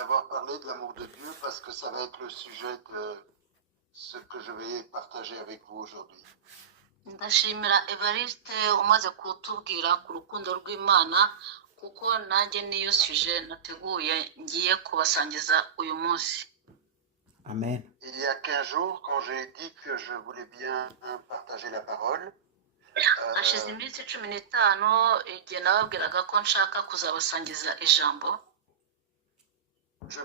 d'avoir parlé de l'amour de Dieu parce que ça va être le sujet de ce que je vais partager avec vous aujourd'hui. ndashimira Evariste umaze kutubwira ku rukundo rw'Imana kuko nanjye niyo sujet nateguye ngiye kubasangiza uyu munsi. Amen. Il y a 15 jours, quand j'ai dit que je voulais bien partager la parole, hashize iminsi 15 igihe nababwiraga ko nshaka kuzabasangiza ijambo, je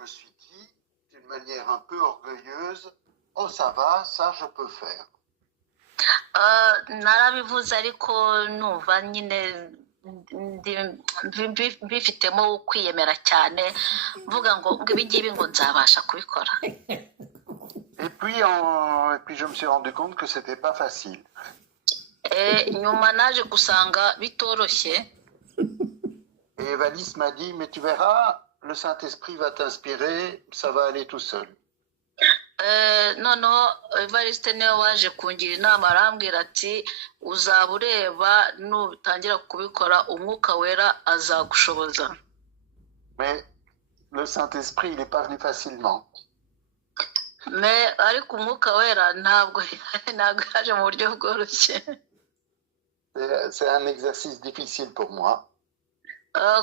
me suis dit d'une manière un peu orgueilleuse, oh ça va, ça je peux faire. narabivuze ariko numva nyine bifitemo kwiyemera cyane mvuga ngo ibi ngibi ngo nzabasha kubikora. Et puis je me suis rendu compte que c'était pas facile. Nyuma naje gusanga bitoroshye. Et Evaliste m'a dit, mais tu verras, le Saint-Esprit va t'inspirer, ça va aller tout seul. noneho Evariste niwe waje kungira inama arambwira ati uzaba ureba nutangira kubikora umwuka wera azagushoboza. Mais le Saint-Esprit, il n'est pas venu facilement. ariko umwuka wera ntabwo yaje mu buryo bworoshye. C'est un exercice difficile pour moi.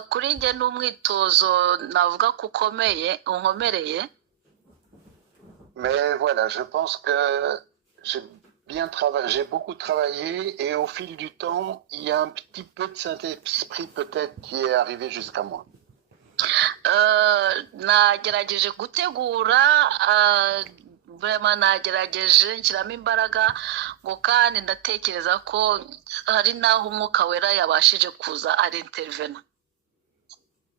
Kuri njye ni umwitozo navuga ko unkomereye. Mais voilà, je pense que j'ai beaucoup travaillé et au fil du temps, il y a un petit peu de Saint-Esprit peut-être qui est arrivé jusqu'à moi. Nagerageje gutegura vraiment nagerageje nshyiramo imbaraga ngo kandi ndatekereza ko hari naho umwuka wera yabashije kuza ari intervena.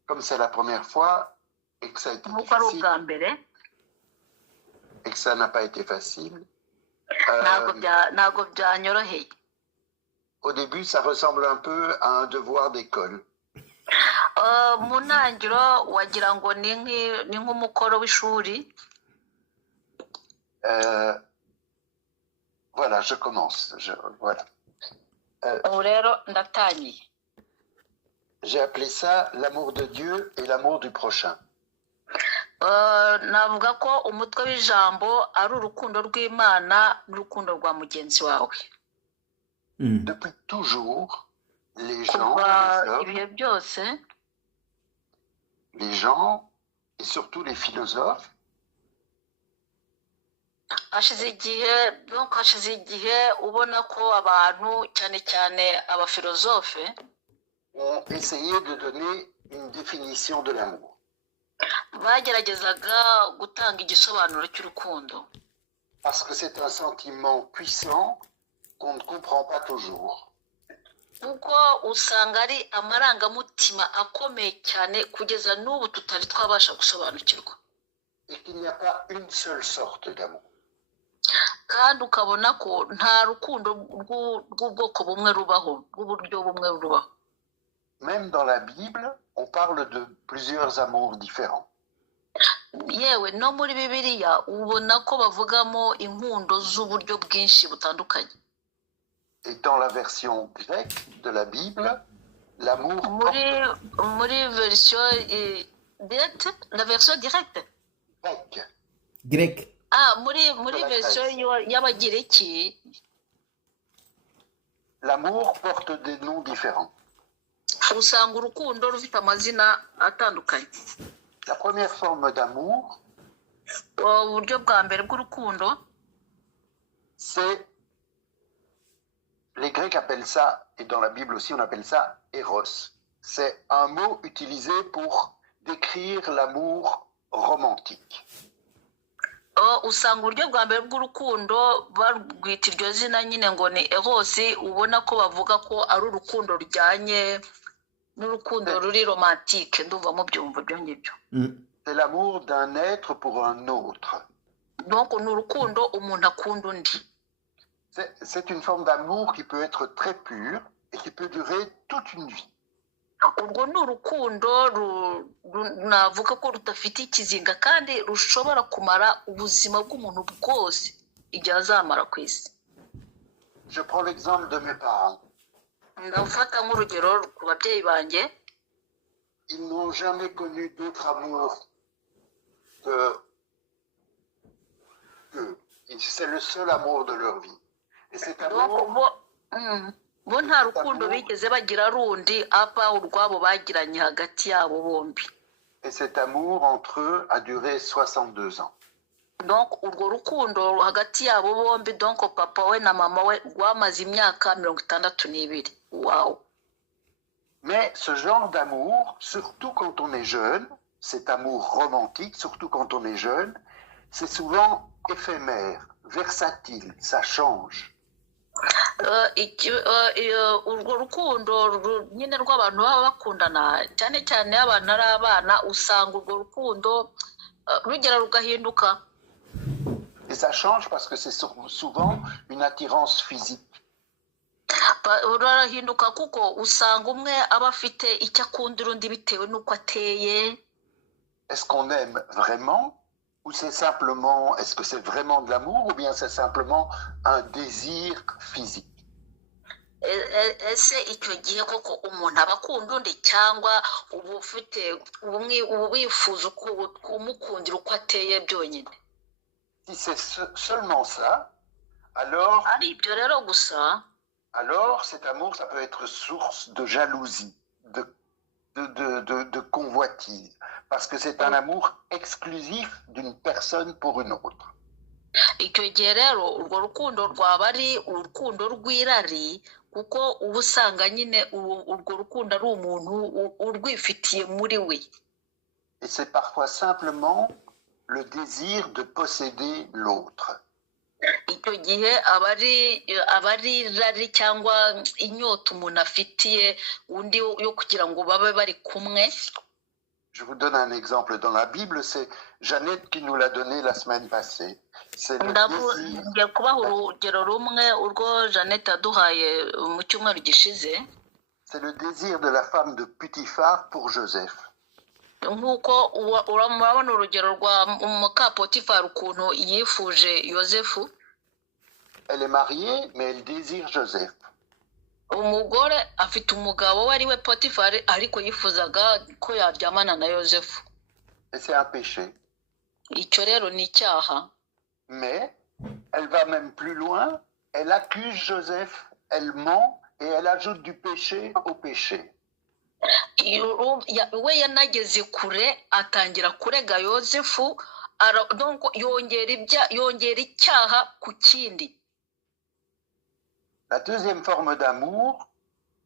Comme c'est la première fois et que ça a été difficile et que ça n'a pas été facile. Ntabwo byanyoroheye. Au début, ça ressemble un peu à un devoir d'école. Mu ntangiriro wagira ngo ni nk'umukoro w'ishuri. Voilà, je commence. Voilà. Rero ndatangiye. J'ai appelé ça l'amour de Dieu et l'amour du prochain. Navuga ko umutwe w'ijambo ari urukundo rw'Imana n'urukundo rwa mugenzi wawe. Depuis toujours, les gens et surtout les philosophes hashize igihe ubona ko abantu cyane cyane abafilozofe ont essayé de donner une définition de l'amour. Bageragezaga gutanga igisobanuro cy'urukundo. Parce que c'est un sentiment puissant qu'on ne comprend pas toujours. Kuko usanga ari amarangamutima akomeye cyane kugeza n'ubu tutari twabasha gusobanukirwa. Et qu'il n'y a pas une seule sorte d'amour. Kandi ukabona ko nta rukundo rw'ubwoko bumwe rubaho, rw'uburyo bumwe rubaho. Même dans la Bible, on parle de plusieurs amours différents. Yewe no muri Bibiliya ubona ko bavugamo inkundo z'uburyo bwinshi butandukanye. Et dans la version grecque de la Bible, l'amour muri version directe, la version directe. Grec. Muri version y'Abagiriki. L'amour porte des noms différents. Usanga urukundo rufite amazina atandukanye. La première forme d'amour, uburyo bwa mbere bw'urukundo, c'est, les Grecs appellent ça, et dans la Bible aussi on appelle ça Eros. C'est un mot utilisé pour décrire l'amour romantique. Usanga uburyo bwa mbere bw'urukundo barwita iryo zina nyine ngo ni Eros, ubona ko bavuga ko ari urukundo rujyanye n'urukundo ruri romantique. Ndumva mu byumva byo ngibyo. C'est l'amour d'un être pour un autre. Donc ni urukundo umuntu akunda undi. C'est une forme d'amour qui peut être très pure et qui peut durer toute une vie. Urwo ni urukundo navuga ko rudafite ikizinga kandi rushobora kumara ubuzima bw'umuntu bwose igihe azamara ku isi. Je prends l'exemple de mes parents. Ndafata nk'urugero ku babyeyi banjye. ils n'ont jamais connu d'autre amour que c'est le seul amour de leur vie. Et cet amour, bo nta rukundo bigeze bagira rundi apa urwabo bagiranye hagati yabo bombi. Et cet amour entre eux a duré 62 ans. Donc urwo rukundo hagati yabo bombi, donc papa we na mama we rwamaze imyaka 62. Wow. Mais ce genre d'amour, surtout quand on est jeune, cet amour romantique, surtout quand on est jeune, c'est souvent éphémère, versatile, ça change. Urwo rukundo nyine rw'abantu baba bakundana cyane cyane abana ari abana, usanga urwo rukundo rugera rugahinduka. Et ça change parce que c'est souvent une attirance physique. Rurahinduka kuko usanga umwe aba afite icyo akundira undi bitewe n'uko ateye. Est-ce qu'on aime vraiment ou c'est simplement, est-ce que c'est vraiment de l'amour ou bien c'est simplement un désir physique? Ese icyo gihe koko umuntu aba akunda undi cyangwa uba ufite wifuza kumukundira uko ateye byonyine? Si c'est seulement ça, alors ari ibyo rero gusa, alors cet amour, ça peut être source de jalousie, de convoitise, parce que c'est un amour exclusif d'une personne pour une autre. icyo gihe rero urwo rukundo rwaba ari urukundo rw'irari, kuko uba usanga nyine urwo rukundo ari umuntu urwifitiye muri we. Et c'est parfois simplement le désir de posséder l'autre. icyo gihe aba ari irari cyangwa inyota umuntu afitiye undi yo kugira ngo babe bari kumwe. Je vous donne un exemple dans la Bible, c'est Jeannette qui nous l'a donné la semaine passée. C'est le désir. Ngiye kubaha urugero rumwe urwo Jeannette aduhaye mu cyumweru gishize. C'est le désir de la femme de Potiphar pour Joseph. Nk'uko urabona urugero rwa muka Potifari ukuntu yifuje Yosefu. Elle est mariée, mais elle désire Joseph. Umugore afite umugabo we ari we Potifari, ariko yifuzaga ko yaryamana na Yosefu. Et c'est un péché. Icyo rero ni icyaha. Mais elle va même plus loin, elle accuse Joseph, elle ment et elle ajoute du péché au péché. We yanageze kure atangira kurega Yosefu, donc yongera icyaha ku kindi. La deuxième forme d'amour,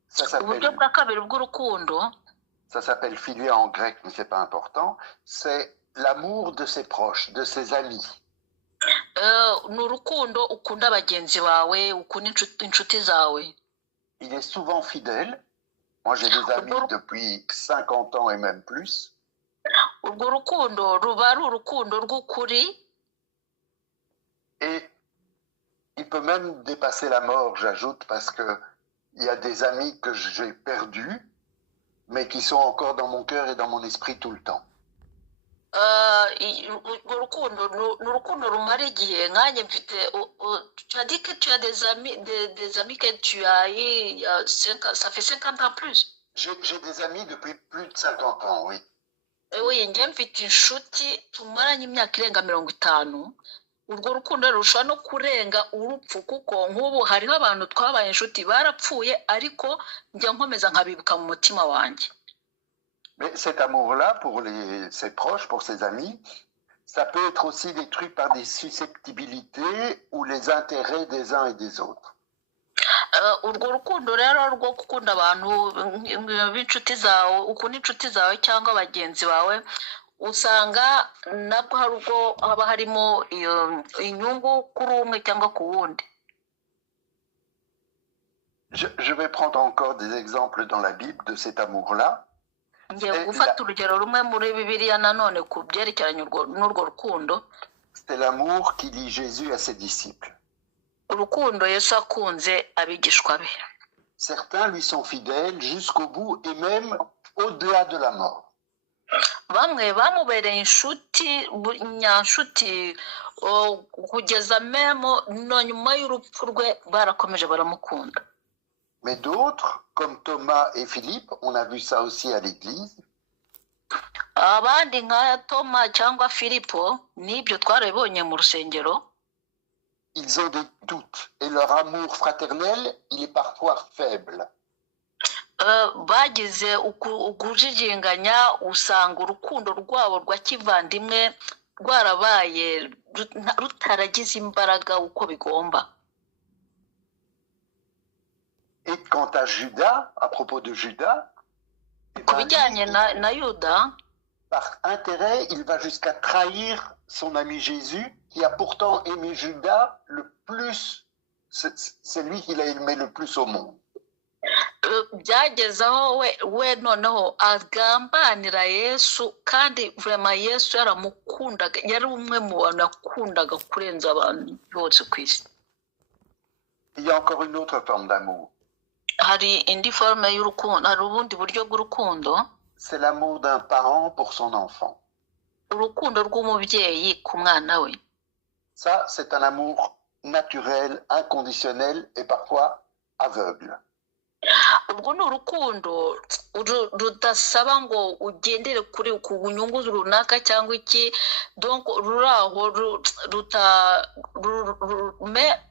ça s'appelle philia en grec, mais c'est pas important, c'est l'amour de ses proches, de ses amis. Ni urukundo ukunda bagenzi bawe, ukunda inshuti zawe. Il est souvent fidèle. Moi, j'ai des amis depuis 50 ans et même plus. Urwo rukundo ruba ari urukundo rw'ukuri. Et il peut même dépasser la mort, j'ajoute, parce que il y a des amis que j'ai perdus, mais qui sont encore dans mon cœur et dans mon esprit tout le temps. Urukundo rumara igihe, nkanjye mfite, tu as dit que tu as des amis que tu as eu, ça fait 50 ans plus. J'ai des amis depuis plus de 50 ans, oui. Oui, njye mfite inshuti tumaranye imyaka irenga 50. Urwo rukundo rushobora no kurenga urupfu, kuko nk'ubu hariho abantu twabaye inshuti barapfuye, ariko njya nkomeza nkabibuka mu mutima wanjye. Mais cet amour-là, pour ses proches, pour ses amis, ça peut être aussi détruit par des susceptibilités ou les intérêts des uns et des autres. Urwo rukundo rero rwo gukunda abantu b'inshuti zawe, ukunda inshuti zawe cyangwa bagenzi bawe, usanga nabwo hari ubwo haba harimo inyungu kuri umwe cyangwa ku wundi. Je vais prendre encore des exemples dans la Bible de cet amour-là. Ngiye gufata urugero rumwe muri Bibiliya nanone ku byerekeranye n'urwo rukundo. C'est l'amour qui lie Jésus à ses disciples. Urukundo Yesu akunze abigishwa be. Certains lui sont fidèles jusqu'au bout et même au-delà de la mort. Bamwe bamubereye inshuti, nyanshuti, kugeza memo no nyuma y'urupfu rwe barakomeje baramukunda. Mais d'autres, comme Thomas et Philippe, on a vu ça aussi à l'église. abandi nka Toma cyangwa Filipo n'ibyo twarabibonye mu rusengero. Ils ont des doutes et leur amour fraternel, il est parfois faible. Bagize ukujijinganya, usanga urukundo rwabo rwa kivandimwe rwarabaye rutaragize imbaraga uko bigomba. Et quant à Judas, à propos de Judas, Ku bijyanye na Yuda, par intérêt, il va jusqu'à trahir son ami Jésus, qui a pourtant aimé Judas le plus. C'est lui qu'il a aimé le plus au monde. byageze aho we noneho agambanira Yesu, kandi vraiment Yesu yaramukundaga, yari umwe mu bantu yakundaga kurenza abantu bose ku isi. Il y a encore une autre forme d'amour. Hari indi forme y'urukundo, hari ubundi buryo bw'urukundo. C'est l'amour d'un parent pour son enfant. Urukundo rw'umubyeyi ku mwana we. Ça, c'est un amour naturel, inconditionnel et parfois aveugle. Urwo ni urukundo rudasaba ngo ugendere kuri ku nyungu runaka cyangwa iki, donc ruraho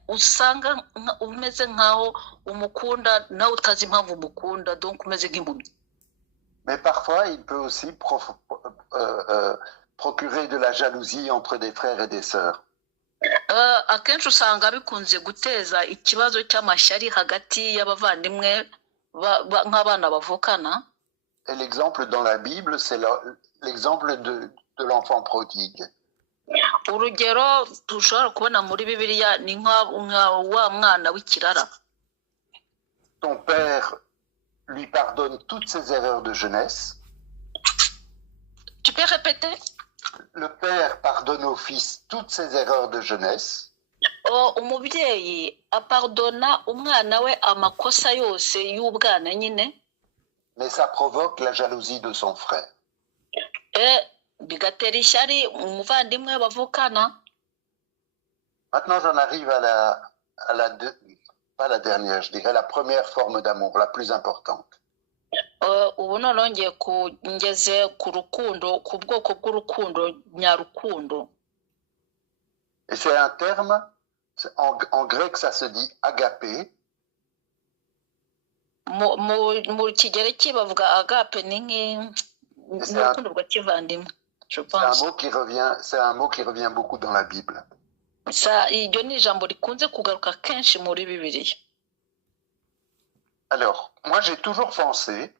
usanga umeze nkaho umukunda nawe utazi impamvu umukunda, donc umeze nk'impumyi. Mais parfois, il peut aussi procurer de la jalousie entre des frères et des sœurs. Akenshi usanga bikunze guteza ikibazo cy'amashyari hagati y'abavandimwe nk'abana bavukana. Et l'exemple dans la Bible, c'est l'exemple de l'enfant prodigue. Urugero dushobora kubona muri Bibiliya ni nka wa mwana w'ikirara. Ton père lui pardonne toutes ses erreurs de jeunesse. Tu peux répéter? Le père pardonne au fils toutes ses erreurs de jeunesse. Umubyeyi apardona umwana we amakosa yose y'ubwana nyine. Mais ça provoque la jalousie de son frère. Bigatera ishyari umuvandimwe bavukana. Maintenant, j'en arrive pas la dernière, je dirais la première forme d'amour, la plus importante. Ubu noneho ngeze ku rukundo, ku bwoko bw'urukundo nyarukundo. Et c'est un terme, en grec ça se dit agapé. Mu kigereki bavuga agape, ni urukundo rwa kivandimwe. C'est un mot qui revient beaucoup dans la Bible. Iryo ni ijambo rikunze kugaruka kenshi muri Bibiliya. Alors, moi j'ai toujours pensé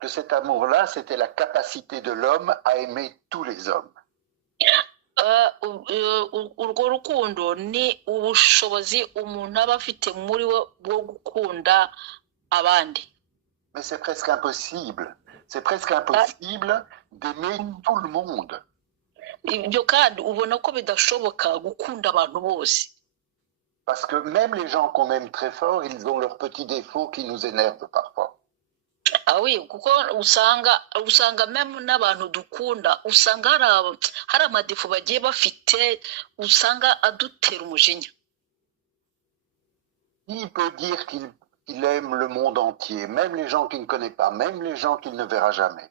que cet amour-là, c'était la capacité de l'homme à aimer tous les hommes. Urwo rukundo ni ubushobozi umuntu aba afite muri we bwo gukunda abandi. Mais c'est presque impossible. C'est presque impossible d'aimer tout le monde. Ibyo kandi ubona ko bidashoboka gukunda abantu bose. Parce que même les gens qu'on aime très fort, ils ont leurs petits défauts qui nous énervent parfois. Ah oui, kuko usanga même n'abantu dukunda usanga hari amadefu bagiye bafite, usanga adutera umujinya. Il peut dire qu'il aime le monde entier, même les gens qu'il ne connaît pas, même les gens qu'il ne verra jamais.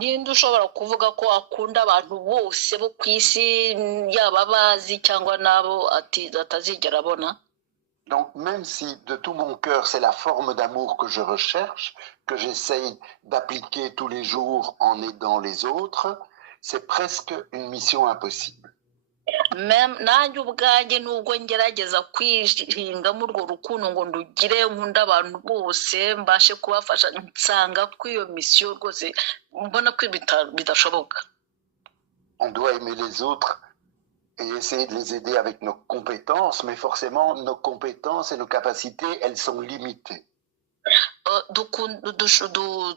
Ninde ushobora kuvuga ko akunda abantu bose bo ku isi, yaba bazi cyangwa nabo atazigera abona? Donc même si de tout mon cœur c'est la forme d'amour que je recherche, que j'essaye d'appliquer tous les jours en aidant les autres, c'est presque une mission impossible. Même nanjye ubwanjye nubwo ngerageza kwishinga mu rwo rukundo ngo ndugire nkunda abantu bose mbashe kubafasha, nsanga ko iyo mission rwose mbona ko bidashoboka. On doit aimer les autres et essayer de les aider avec nos compétences, mais forcément nos compétences et nos capacités, elles sont limitées.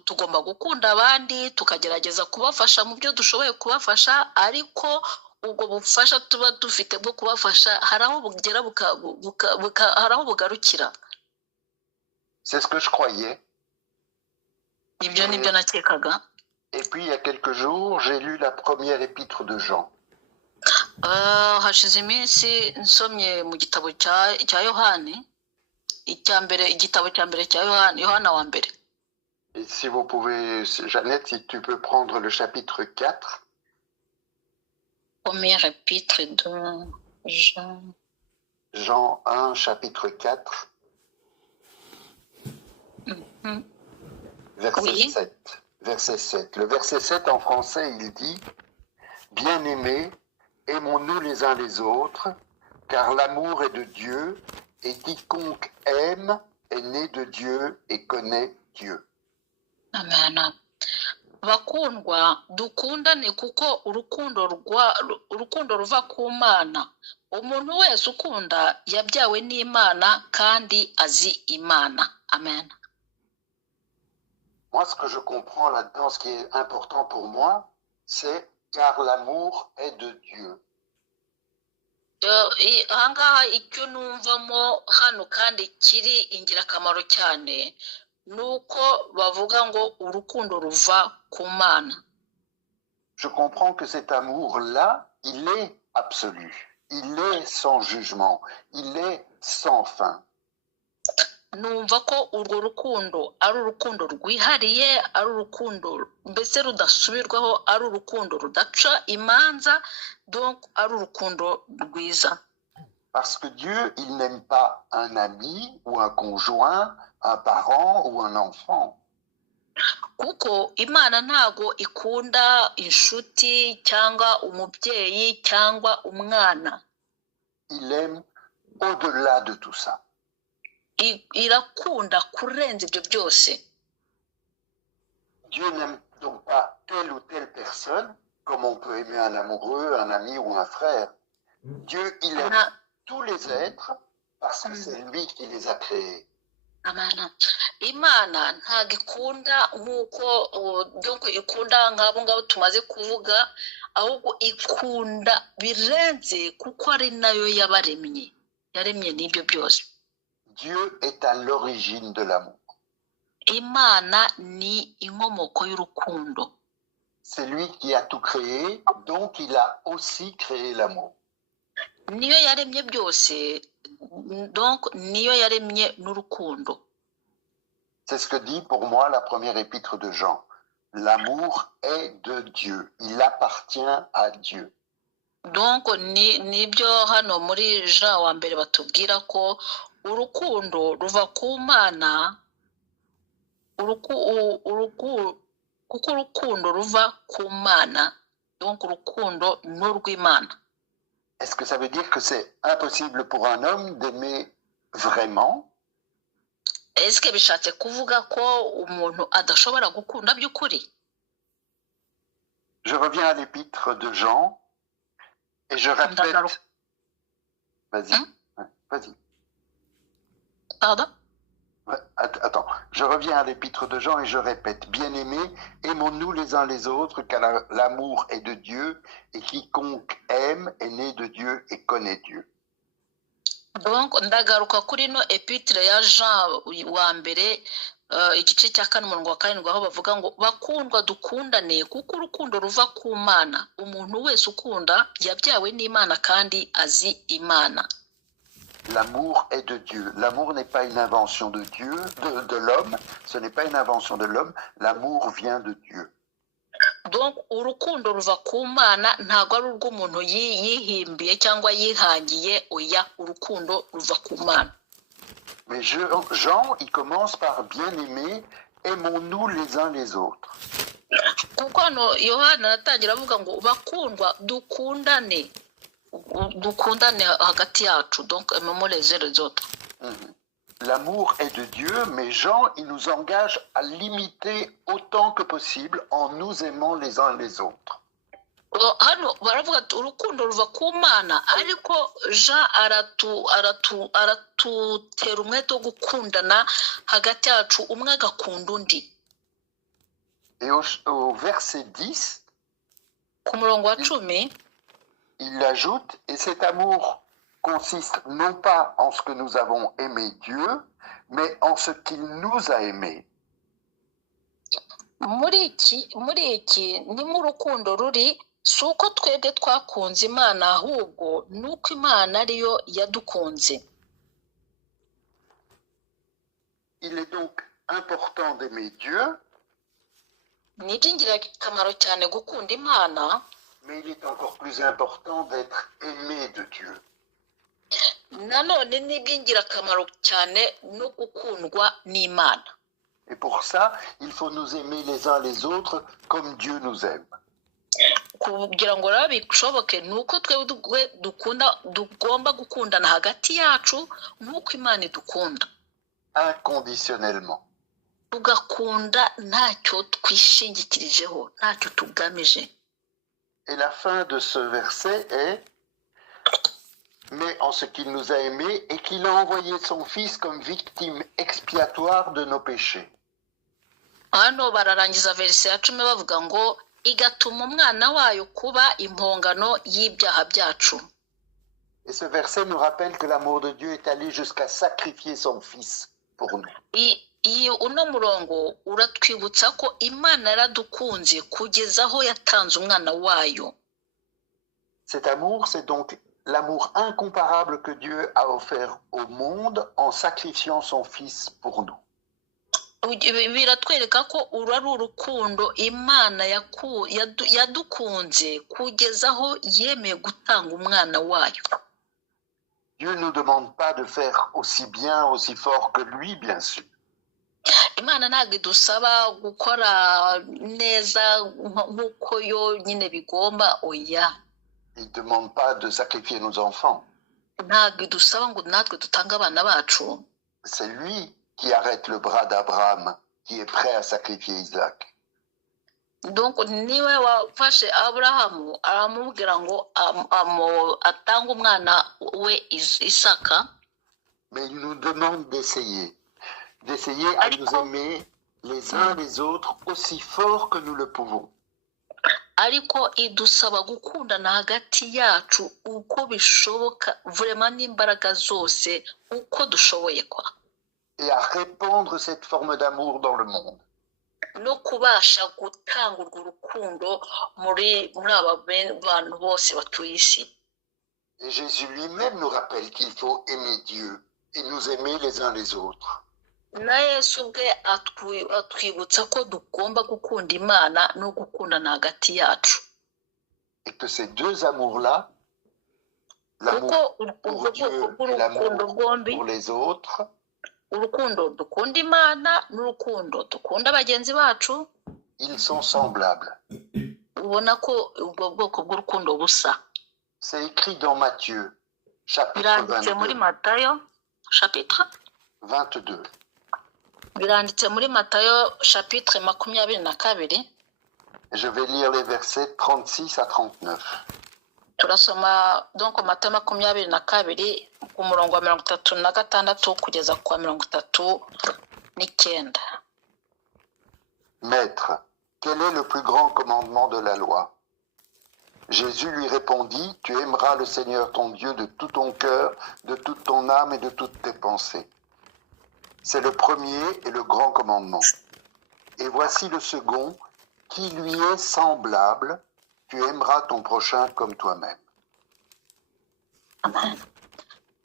Tugomba gukunda abandi tukagerageza kubafasha mu byo dushoboye kubafasha, ariko ubwo bufasha tuba dufite bwo kubafasha hari aho bugera hari aho bugarukira. C'est ce que je croyais. Ibyo nibyo nakekaga. Et puis il y a quelques jours, j'ai lu la première épître de Jean. Hashize iminsi nsomye mu gitabo cya Yohani. igitabo cya mbere cya Yohana wa mbere. Et si vous pouvez, Jeannette, si tu peux prendre le chapitre 4. Premier épître de Jean. Jean 1, chapitre 4. Verset Oui. 7. Verset 7. Le verset 7 en français, il dit « Bien-aimés, aimons-nous les uns les autres, car l'amour est de Dieu, et quiconque aime est né de Dieu et connaît Dieu. » Amen. Bakundwa dukundane kuko urukundo ruva ku Mana. Umuntu wese ukunda yabyawe n'Imana kandi azi Imana. Amen. Moi, ce que je comprends là-dedans, ce qui est important pour moi, c'est car l'amour est de Dieu. Ahangaha icyo numvamo hano kandi kiri ingirakamaro cyane nuko bavuga ngo urukundo ruva ku Mana. Je comprends que cet amour-là, il est absolu, il est sans jugement, il est sans fin. Numva ko urwo rukundo ari urukundo rwihariye, ari urukundo mbese rudasubirwaho, ari urukundo rudaca imanza, donc ari urukundo rwiza. Parce que Dieu, il n'aime pas un ami ou un conjoint, un parent ou un enfant. Kuko Imana ntago ikunda inshuti cyangwa umubyeyi cyangwa umwana. Il aime au-delà de tout ça. Irakunda kurenza ibyo byose. Dieu n'aime donc pas telle ou telle personne, comme on peut aimer un amoureux, un ami ou un frère. Dieu, il aime tous les êtres parce que c'est lui qui les a créés. Amen. Imana ntago ikunda nk'uko donc ikunda nk'abo ngabo tumaze kuvuga, ahubwo ikunda birenze kuko ari nayo yabaremye, yaremye n'ibyo byose. Dieu est à l'origine de l'amour. Imana ni inkomoko y'urukundo. C'est lui qui a tout créé, donc il a aussi créé l'amour. Niyo yaremye byose, donc niyo yaremye n'urukundo. C'est ce que dit pour moi la première épître de Jean. L'amour est de Dieu, il appartient à Dieu. Donc nibyo hano muri Jean wa mbere batubwira ko urukundo ruva ku Mana, kuko urukundo ruva ku Mana, donc urukundo n'urw'Imana. Est-ce que ça veut dire que c'est impossible pour un homme d'aimer vraiment? Est-ce que bishatse kuvuga ko umuntu adashobora gukunda by'ukuri? Je reviens à l'épître de Jean et je répète. Vas-y, vas-y. Pardon? Attends, je reviens à l'épître de Jean et je répète. Bien-aimés, aimons-nous les uns les autres, car l'amour est de Dieu, et quiconque aime est né de Dieu et connaît Dieu. Donc ndagaruka kuri no epître ya Jean wa mbere igice cya 4 umurongo wa 7 aho bavuga ngo bakundwa dukundane kuko urukundo ruva ku Mana. Umuntu wese ukunda yabyawe n'Imana kandi azi Imana. L'amour est de Dieu. L'amour n'est pas une invention de Dieu, de l'homme. Ce n'est pas une invention de l'homme. L'amour vient de Dieu. Donc urukundo ruva ku Mana, ntago ari urw'umuntu yihimbiye cyangwa yihangiye, oya, urukundo ruva ku Mana. Mais Jean, il commence par bien-aimés, aimons-nous les uns les autres. Kuko no Yohana aratangira avuga ngo bakundwa dukundane hagati yacu, donc aimons les uns les autres. L'amour est de Dieu, mais Jean, il nous engage à l'imiter autant que possible en nous aimant les uns les autres. Hano baravuga ati urukundo ruva ku Mana, ariko Jean aratutera umwete wo gukundana hagati yacu, umwe agakunda undi. Et au verset 10, ku murongo wa 10, il ajoute, et cet amour consiste non pas en ce que nous avons aimé Dieu, mais en ce qu'il nous a aimés. Muri iki ni mu rukundo ruri, si uko twebwe twakunze Imana, ahubwo nuko Imana ariyo yadukunze. il est donc important d'aimer Dieu, ni iby'ingirakamaro cyane gukunda imana, mais il est encore plus important d'être aimé de Dieu. nanone ni iby'ingirakamaro cyane no gukundwa n'imana. Et pour ça, il faut nous aimer les uns les autres comme Dieu nous aime. Kugira ngo rero bishoboke ni uko twebwe tugomba gukundana hagati yacu nk'uko imana idukunda, Inconditionnellement. tugakunda ntacyo twishingikirijeho, ntacyo tugamije. Et la fin de ce verset est « Mais en ce qu'il nous a aimés et qu'il a envoyé son Fils comme victime expiatoire de nos péchés. » Hano bararangiza verse ya 10 bavuga ngo igatuma umwana wayo kuba impongano y'ibyaha byacu. Et ce verset nous rappelle que l'amour de Dieu est allé jusqu'à sacrifier son Fils pour nous. Uno murongo uratwibutsa ko imana yaradukunze kugeza aho yatanze umwana wayo. Cet amour, c'est donc l'amour incomparable que Dieu a offert au monde en sacrifiant son Fils pour nous. Biratwereka ko uru ari urukundo imana yadukunze kugeza aho yemeye gutanga umwana wayo. Dieu ne nous demande pas de faire aussi bien, aussi fort que lui, bien sûr. Imana ntabwo idusaba gukora neza nk'uko yo nyine bigomba, oya. Il ne demande pas de sacrifier nos enfants. Ntabwo idusaba ngo natwe dutange abana bacu. C'est lui qui arrête le bras d'Abraham, qui est prêt à sacrifier Isaac. Donc niwe wafashe Aburahamu aramubwira ngo atange umwana we Isaka. Mais il nous demande d'essayer à nous aimer les uns les autres aussi fort que nous le pouvons. Ariko idusaba gukundana hagati yacu uko bishoboka, vraiment n'imbaraga zose uko dushoboye kwa. Et à répandre cette forme d'amour dans le monde. No kubasha gutanga urwo rukundo muri aba bantu bose batuye isi. Et Jésus lui-même nous rappelle qu'il faut aimer Dieu et nous aimer les uns les autres. Na Yesu ubwe atwibutsa ko dugomba gukunda Imana no gukundana hagati yacu. Et que ces deux amours-là, l'amour pour Dieu et l'amour pour les autres, urukundo dukunda Imana n'urukundo dukunda bagenzi bacu, ils sont semblables. Ubona ko ubwo bwoko bw'urukundo busa. C'est écrit dans Matthieu, chapitre Biranditse muri 22. Matayo, chapitre 22. Biranditse muri Matayo, chapitre 22. Je vais lire les versets 36 à 39. Turasoma donc Matayo 22 ku murongo wa 36 kugeza ku wa 39. Maître, quel est le plus grand commandement de la loi? Jésus lui répondit, tu aimeras le Seigneur ton Dieu de tout ton cœur, de toute ton âme et de toutes tes pensées. C'est le premier et le grand commandement. Et voici le second, qui lui est semblable, tu aimeras ton prochain comme toi-même. Amen.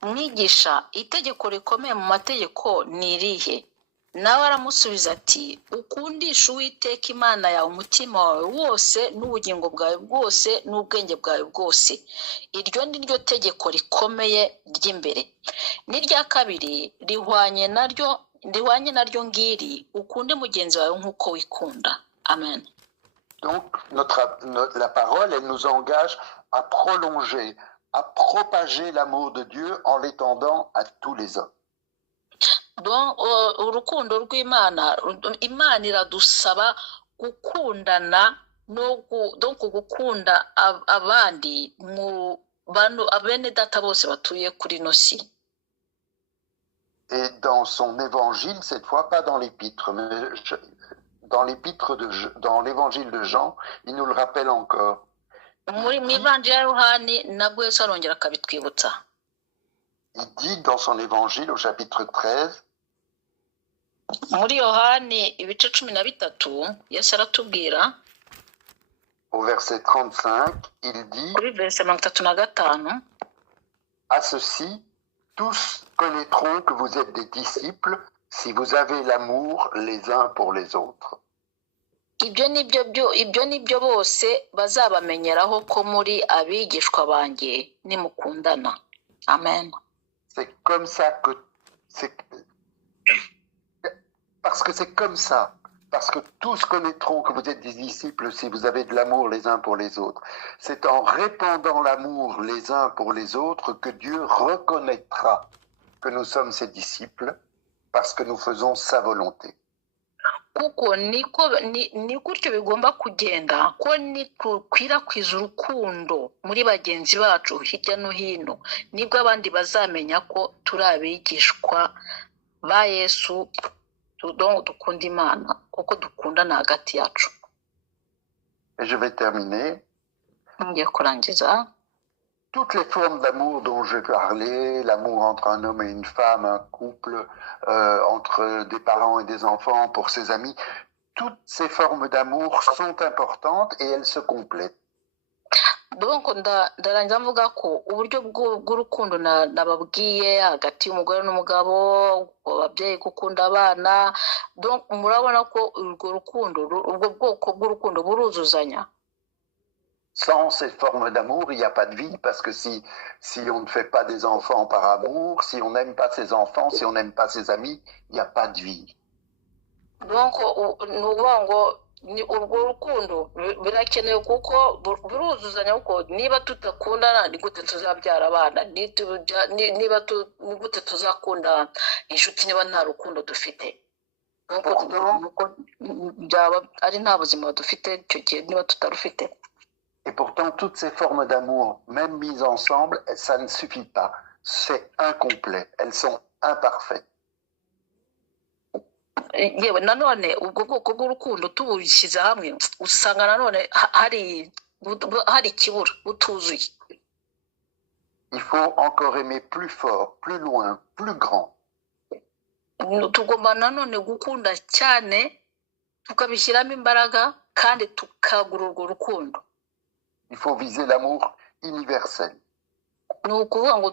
Mwigisha, itegeko rikomeye mu mategeko ni irihe? Nawe aramusubiza ati, ukundisha Uwiteka Imana yawe umutima wawe wose n'ubugingo bwawe bwose n'ubwenge bwawe bwose. Iryo ni ryo tegeko rikomeye ry'imbere. N'irya kabiri rihwanye naryo ngiri, ukunde mugenzi wawe nk'uko wikunda. Amen. Donc, la parole, elle nous engage à prolonger, à propager l'amour de Dieu en l'étendant à tous les hommes. Donc, urukundo rw'Imana, Imana iradusaba gukundana donc gukunda abandi mu bantu abene data bose batuye kuri no si. Et dans son évangile, cette fois pas dans l'épître, mais dans l'évangile de Jean, il nous le rappelle encore. Muri mw'Ivanjili ya Yohani nabwo Yesu arongera akabitwibutsa. Il dit dans son évangile au chapitre 13, muri Yohani ibice 13 Yesu aratubwira, au verset 35, il dit, kuri verse 35, à ceci, tous connaîtront que vous êtes des disciples si vous avez l'amour les uns pour les autres. ibyo nibyo bose bazabamenyeraho ko muri abigishwa banjye nimukundana. Amen. C'est comme ça que parce que c'est comme ça. Parce que tous connaîtront que vous êtes des disciples si vous avez de l'amour les uns pour les autres. C'est en répandant l'amour les uns pour les autres que Dieu reconnaîtra que nous sommes ses disciples parce que nous faisons sa volonté. Kuko ni gutyo bigomba kugenda ko nikwirakwiza urukundo muri bagenzi bacu hirya no hino nibwo abandi bazamenya ko turi abigishwa ba Yesu dukunda Imana kuko dukundana hagati yacu. Et je vais terminer. Ngiye kurangiza. Toutes les formes d'amour dont je parlais, l'amour entre un homme et une femme, un couple, entre des parents et des enfants, pour ses amis, toutes ces formes d'amour sont importantes et elles se complètent. Donc ndarangiza mvuga ko uburyo bw'urukundo nababwiye hagati y'umugore n'umugabo, ababyeyi gukunda abana, donc murabona ko urwo rukundo ubwo bwoko bw'urukundo buruzuzanya. Sans ces formes d'amour, il n'y a pas de vie, parce que si on ne fait pas des enfants par amour, si on n'aime pas ses enfants, si on n'aime pas ses amis, il n'y a pas de vie. Donc ni urwo rukundo birakenewe kuko buruzuzanya kuko niba tutakundana ni gute tuzabyara abana, niba ni gute tuzakunda inshuti niba nta rukundo dufite. Byaba ari nta buzima dufite icyo gihe niba tutarufite. Et pourtant, toutes ces formes d'amour, même mises ensemble, ça ne suffit pas. C'est incomplet. Elles sont imparfaites. Yewe nanone ubwo bwoko bw'urukundo tubushyize hamwe usanga nanone hari ikibura butuzuye. Il faut encore aimer plus fort, plus loin, plus grand. Tugomba nanone gukunda cyane tukabishyiramo imbaraga kandi tukagura urwo rukundo. Il faut viser l'amour universel. Ni ukuvuga ngo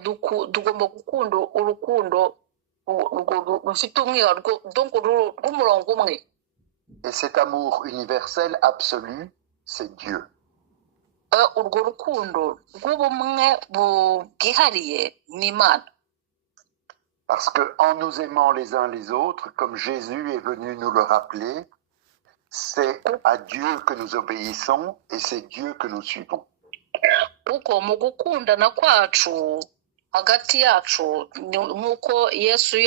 tugomba gukunda urukundo rufite umwihariko rw'umurongo umwe. Et cet amour universel absolu, c'est Dieu. Urwo rukundo rw'ubumwe bwihariye ni Imana. Parce que en nous aimant les uns les autres, comme Jésus est venu nous le rappeler, c'est à Dieu que nous obéissons et c'est Dieu que nous suivons. Kuko mu gukundana kwacu hagati yacu nk'uko Yesu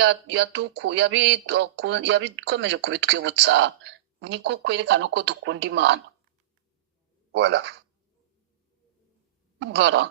yabikomeje kubitwibutsa niko kwerekana ko dukunda Imana. Voilà. Voilà.